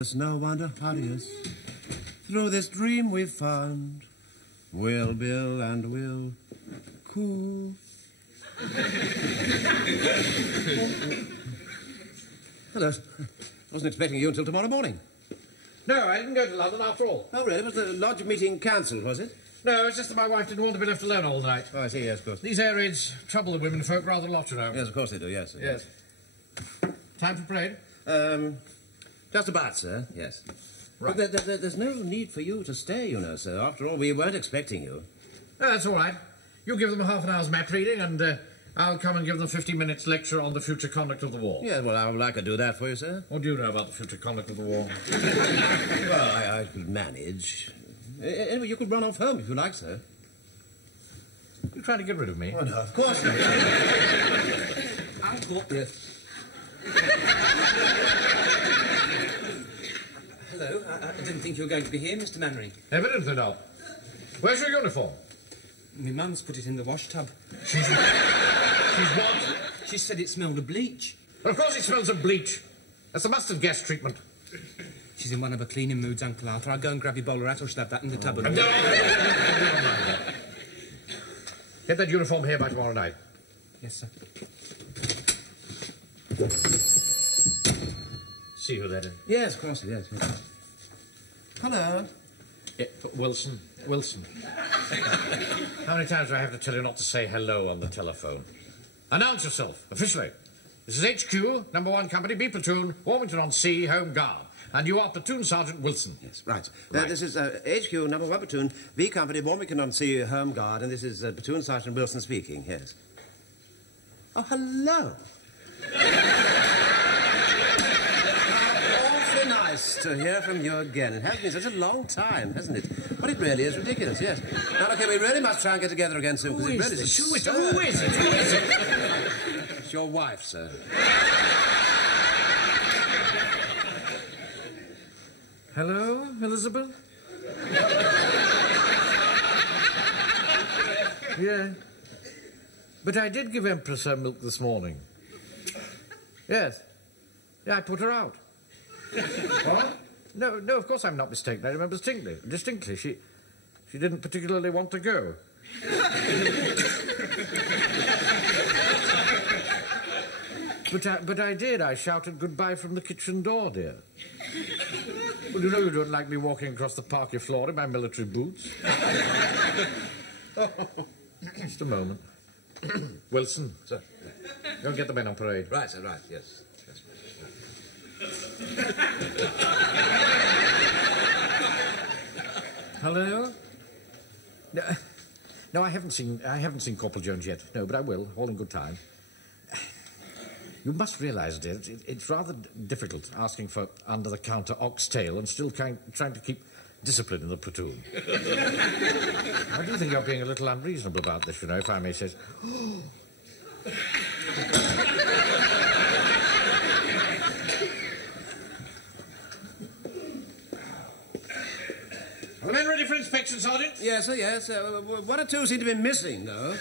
It's no wonder hurriers through this dream we've found. Will Bill and Will Coo. Hello. I wasn't expecting you until tomorrow morning. No, I didn't go to London after all. Oh, really? Was the lodge meeting cancelled, was it? No, it's just that my wife didn't want to be left alone all night. Oh, I see, yes, of course. These air raids trouble the women folk rather a lot, you know. Yes, of course they do, yes. Yes. Time for parade? Just about, sir, yes. Right. But there's no need for you to stay, you know, sir. After all, we weren't expecting you. No, that's all right. You give them half an hour's map reading, and I'll come and give them 15 minutes lecture on the future conduct of the war. Yes, well, I could do that for you, sir. What do you know about the future conduct of the war? Well, I could manage. Anyway, you could run off home if you like, sir. You're trying to get rid of me? Oh, no, of course not. Uncle. Yes. Hello. I didn't think you were going to be here, Mr. Mannering. Evidently not. Where's your uniform? My mum's put it in the wash tub. She's what? She said it smelled of bleach. Of course it smells of bleach. That's the mustard gas treatment. She's in one of her cleaning moods, Uncle Arthur. I'll go and grab your bowler hat or she'll have that in the tub. No. Get that uniform here by tomorrow night. Yes, sir. See who that is. Yes, of course, yes. Hello. Yeah, Wilson. How many times do I have to tell you not to say hello on the telephone? Announce yourself, officially. This is HQ, number 1 company, B platoon, Warmington-on-Sea, Home Guard. And you are Platoon Sergeant Wilson. Yes, right. This is HQ, number 1 platoon, B company, Warmington-on-Sea, Home Guard, and this is Platoon Sergeant Wilson speaking, yes. Oh, hello. Awfully nice to hear from you again. It has been such a long time, hasn't it? But it really is ridiculous, yes. Now, okay, we really must try and get together again soon, because it really is... Who is it? It's your wife, sir. Hello, Elizabeth? Yeah. But I did give Empress her milk this morning. Yes. Yeah, I put her out. What? No, of course I'm not mistaken. I remember distinctly. She didn't particularly want to go. But I did. I shouted goodbye from the kitchen door, dear. Well, you know you don't like me walking across the parquet floor in my military boots. Just a moment. Wilson. Sir. Go and get the men on parade. Right, sir, right, yes. Hello? No, I haven't seen Corporal Jones yet. No, but I will, all in good time. You must realise, dear, it's rather difficult asking for under-the-counter oxtail and still trying to keep discipline in the platoon. I do think you're being a little unreasonable about this, you know, if I may say so. Are the men ready for inspection, Sergeant? Yes, sir, yes. One or two seem to be missing, though.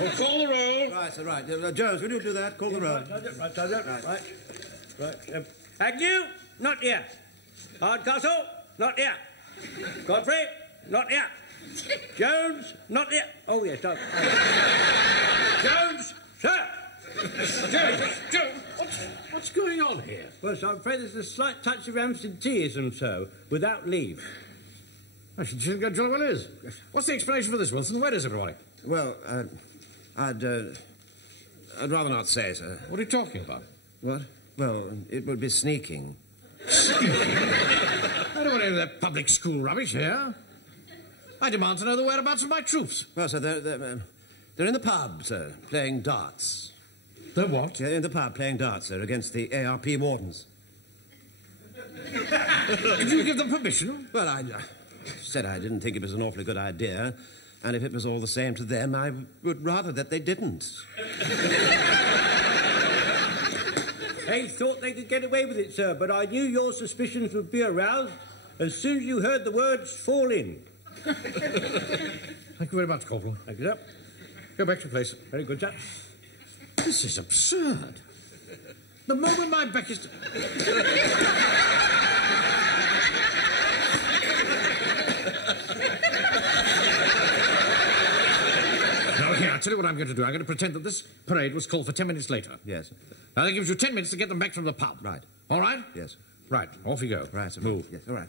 We'll call the roll. Right, sir, right. Jones, will you do that? Call the roll. Right. Agnew, not here. Hardcastle, not here. Godfrey, not here. Jones, not here. Oh, yes, Jones, sir. Jones, what's going on here? Well, sir, I'm afraid there's a slight touch of absenteeism, so, without leave. I should think that jolly well is. What's the explanation for this, Wilson? Where is everybody? Well, I'd rather not say, sir. What are you talking about? What? Well, it would be sneaking. I don't want any of that public school rubbish here. I demand to know the whereabouts of my troops. Well, sir, they're in the pub, sir, playing darts. They're what? Yeah, in the pub, playing darts, sir, against the ARP wardens. Did you give them permission? Well, I said I didn't think it was an awfully good idea, and if it was all the same to them, I would rather that they didn't. They thought they could get away with it, sir, but I knew your suspicions would be aroused as soon as you heard the words fall in. Thank you very much, Corporal. Thank you, sir. Go back to your place. Very good, sir. This is absurd. The moment my back is... Now, here, I'll tell you what I'm going to do. I'm going to pretend that this parade was called for 10 minutes later. Yes. Now, that gives you 10 minutes to get them back from the pub. Right. All right? Yes. Right, off you go. Right, sir. Move. Yes, all right.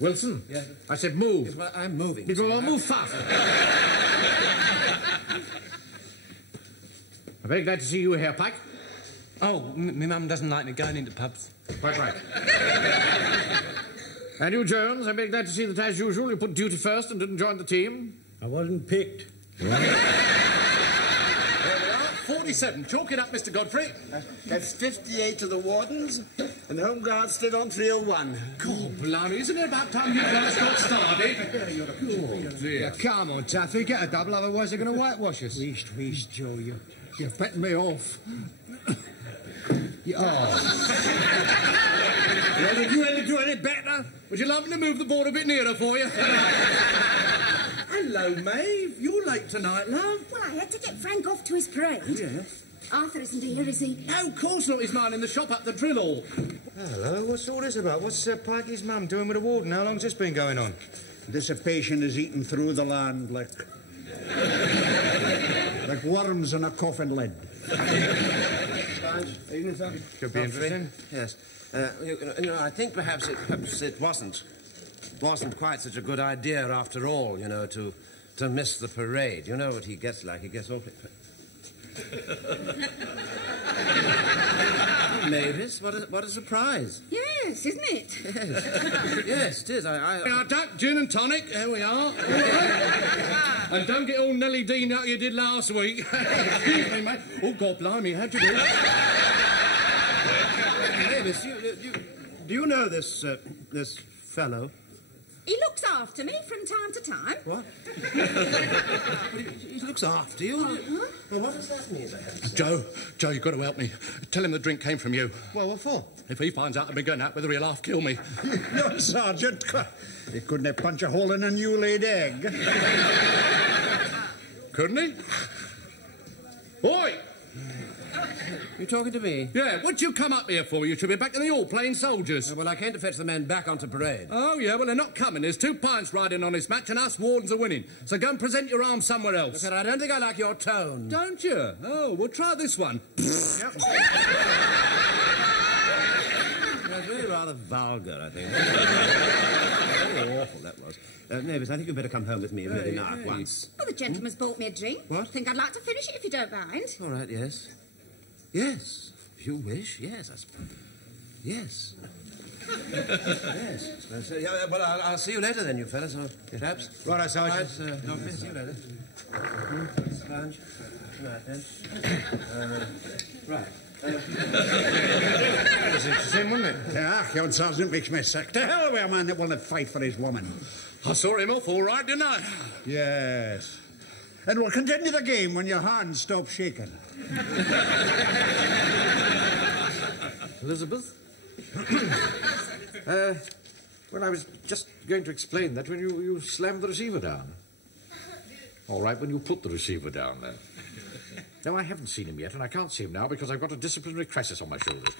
Wilson? Yeah. I said move. Yes, well, I'm moving. Well, move faster. I'm very glad to see you here, Pike. Oh, my mum doesn't like me going into pubs. Quite right. And you, Jones, I'm very glad to see that, as usual, you put duty first and didn't join the team. I wasn't picked. 47. Chalk it up, Mr. Godfrey. That's 58 to the Wardens, and the Home Guard stood on 301. God, blimey, isn't it about time you fellas got started? Oh, dear. Come on, Taffy, get a double, otherwise they're going to whitewash us. Wheeze, Joe, You're betting me off. Well, did you ever do any better? Would you like me to move the board a bit nearer for you? Hello, Maeve. You're late tonight, love. Well, I had to get Frank off to his parade. Yes. Arthur isn't here, is he? No, of course not. He's minding the shop up the drill hall. Hello, what's all this about? What's Pikey's mum doing with the Warden? How long's this been going on? Dissipation is eating through the land like worms in a coffin lid. Could be interesting. Yes. I think perhaps it wasn't quite such a good idea after all, to miss the parade. You know what he gets like. He gets awfully... Mavis, what a surprise. Yes, isn't it? Yes, it is. Now, duck, gin and tonic. There we are. And don't get all Nelly Dean out you did last week. Excuse me, mate. Oh, God blimey, how'd you do? Mavis, do you know this fellow? He looks after me from time to time. What? He looks after you? Well, what does that mean? Joe, you've got to help me. Tell him the drink came from you. Well, what for? If he finds out I've been going out with her, he'll half kill me. No, Sergeant. He couldn't have punched a hole in a new-laid egg. Couldn't he? Oi! You talking to me? Yeah, what'd you come up here for? You should be back in the hall playing soldiers. Well, I came to fetch the men back onto parade. Oh, yeah, well, they're not coming. There's 2 pints riding on this match and us Wardens are winning. So go and present your arms somewhere else. Look, I don't think I like your tone. Don't you? Oh, well, try this one. That's really rather vulgar, I think. Very awful, that was. Mavis, I think you'd better come home with me really now at once. Well, the gentleman's bought me a drink. What? Think I'd like to finish it if you don't mind. All right, yes. Yes, if you wish, yes, I suppose. Yes. Yes. Well, I'll see you later then, you fellas, or perhaps. Right, Sergeant. Right, see you later. Lunch. Right, then. Right. That was interesting, wasn't it? Yeah, your Sergeant makes me sick. To hell with a man that will not fight for his woman. I saw him off all right, didn't I? Yes. And we'll continue the game when your hands stop shaking. Elizabeth? Well, I was just going to explain that when you slammed the receiver down. All right, when you put the receiver down, then. No, I haven't seen him yet, and I can't see him now because I've got a disciplinary crisis on my shoulders.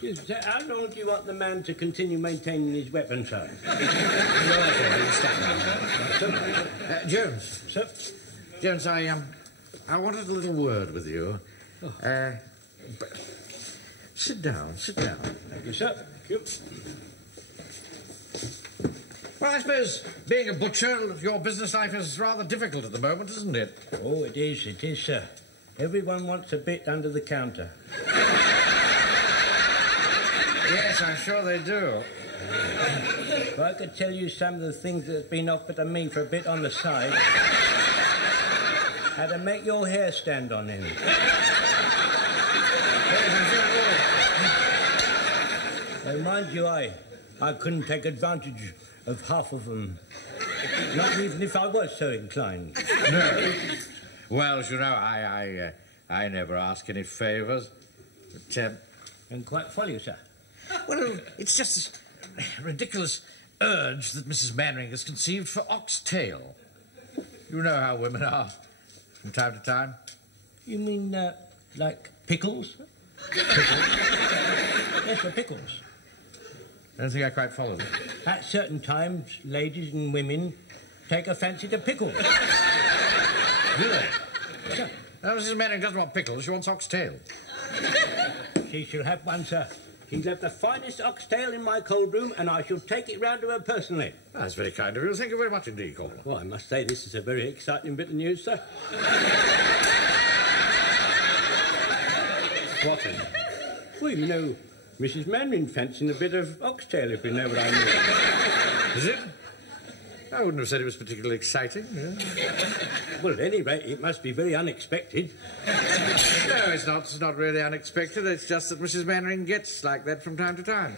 Excuse me, sir, how long do you want the man to continue maintaining his weapon, sir? Jones. Sir? Jones, I wanted a little word with you. Sit down. Thank you, sir. Thank you. Well, I suppose being a butcher, your business life is rather difficult at the moment, isn't it? Oh, it is, sir. Everyone wants a bit under the counter. Yes, I'm sure they do. If I could tell you some of the things that have been offered to me for a bit on the side, how to make your hair stand on end. Now, mind you, I couldn't take advantage of half of them. Not even if I was so inclined. No. Well, you know, I never ask any favours. But, And quite follow you, sir. well, it's just this ridiculous urge that Mrs. Mannering has conceived for oxtail. You know how women are from time to time. You mean, like pickles? Yes, for pickles. I don't think I quite follow that. At certain times, ladies and women take a fancy to pickles. Really? Sir, Now, Mrs. Mannering doesn't want pickles, she wants oxtail. she shall have one, sir. She's left the finest oxtail in my cold room, and I shall take it round to her personally. That's very kind of you. Thank you very much indeed, Corporal. Well, I must say this is a very exciting bit of news, sir. What is? Well, you know, Mrs. Mannering fancying a bit of oxtail, if you know what I mean. Is it? I wouldn't have said it was particularly exciting. Yeah. Well, at any rate, it must be very unexpected. No, it's not. It's not really unexpected. It's just that Mrs. Mannering gets like that from time to time.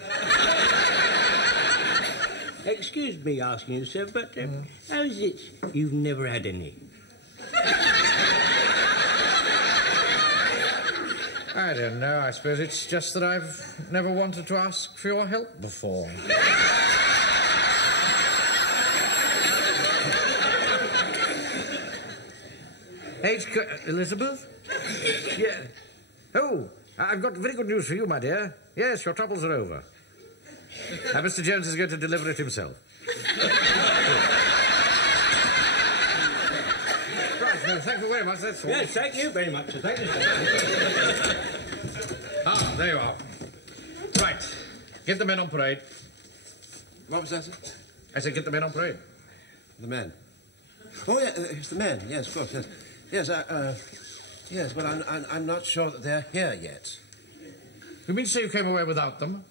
Excuse me asking you, sir, but how is it you've never had any? I don't know. I suppose it's just that I've never wanted to ask for your help before. Elizabeth? Yeah. Oh, I've got very good news for you, my dear. Yes, your troubles are over. Now, Mr. Jones is going to deliver it himself. Right, no, thank you very much, that's all. Yes, thank you very much, sir. Thank you, sir. Ah, there you are. Right. Get the men on parade. What was that, sir? I said get the men on parade. The men. Oh, yeah, it's the men. Yes, of course, yes. Yes, yes, but I'm not sure that they're here yet. You mean to say you came away without them?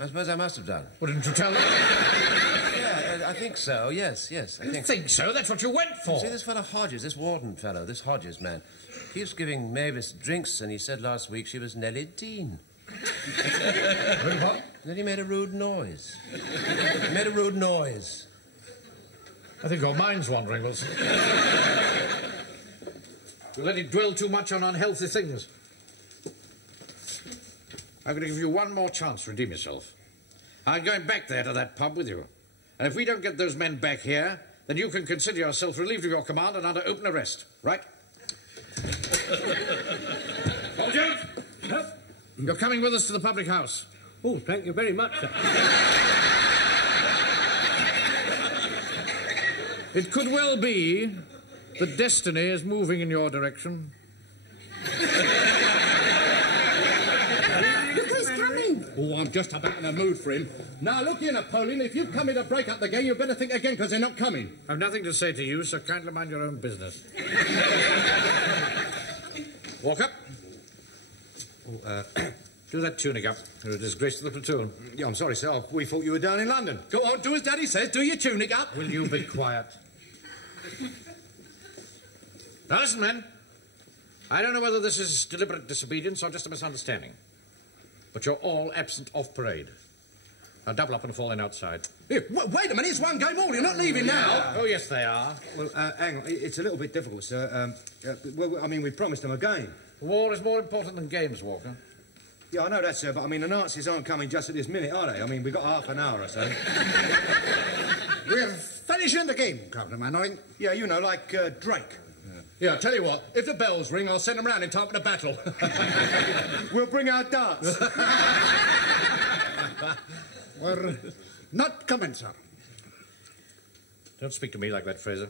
I suppose I must have done. Well, didn't you tell them? Yeah, I think so, yes, I You think so? That's what you went for. See, this fellow Hodges, this Warden fellow, this Hodges man, keeps giving Mavis drinks, and he said last week she was nearly teen. What? Then he made a rude noise. He made a rude noise. I think your mind's wandering, Wilson. You let it dwell too much on unhealthy things. I'm going to give you one more chance to redeem yourself. I'm going back there to that pub with you. And if we don't get those men back here, then you can consider yourself relieved of your command and under open arrest. Right? Soldiers! Yep. You're coming with us to the public house. Oh, thank you very much, sir. It could well be that destiny is moving in your direction. Look who's coming. Oh, I'm just about in a mood for him. Now, look here, Napoleon, if you've come here to break up the game, you better think again, because they're not coming. I've nothing to say to you, so kindly mind your own business. Walk up. Do that tunic up. You're a disgrace to the platoon. Yeah, I'm sorry, sir. We thought you were down in London. Go on, do as Daddy says. Do your tunic up. Will you be quiet? Now listen, men. I don't know whether this is deliberate disobedience or just a misunderstanding. But you're all absent off parade. Now double up and fall in outside. Here, wait a minute, it's one game all. You're not leaving now. Oh, yes, they are. Well, hang on. It's a little bit difficult, sir. Well, I mean, we promised them a game. War is more important than games, Walker. Yeah, I know that, sir, but I mean, the Nazis aren't coming just at this minute, are they? I mean, we've got half an hour or so. We're finishing the game, Captain Mannering. Yeah, you know, like Drake. Yeah, I'll tell you what, if the bells ring, I'll send them round in time for the battle. We'll bring our darts. We're not coming, sir. Don't speak to me like that, Fraser.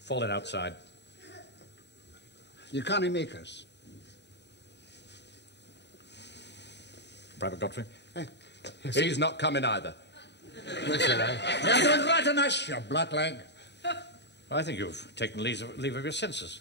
Fall in outside. You can't make us. Private Godfrey? He's not coming either. You don't threaten us, you blackleg. I think you've taken leave of your senses.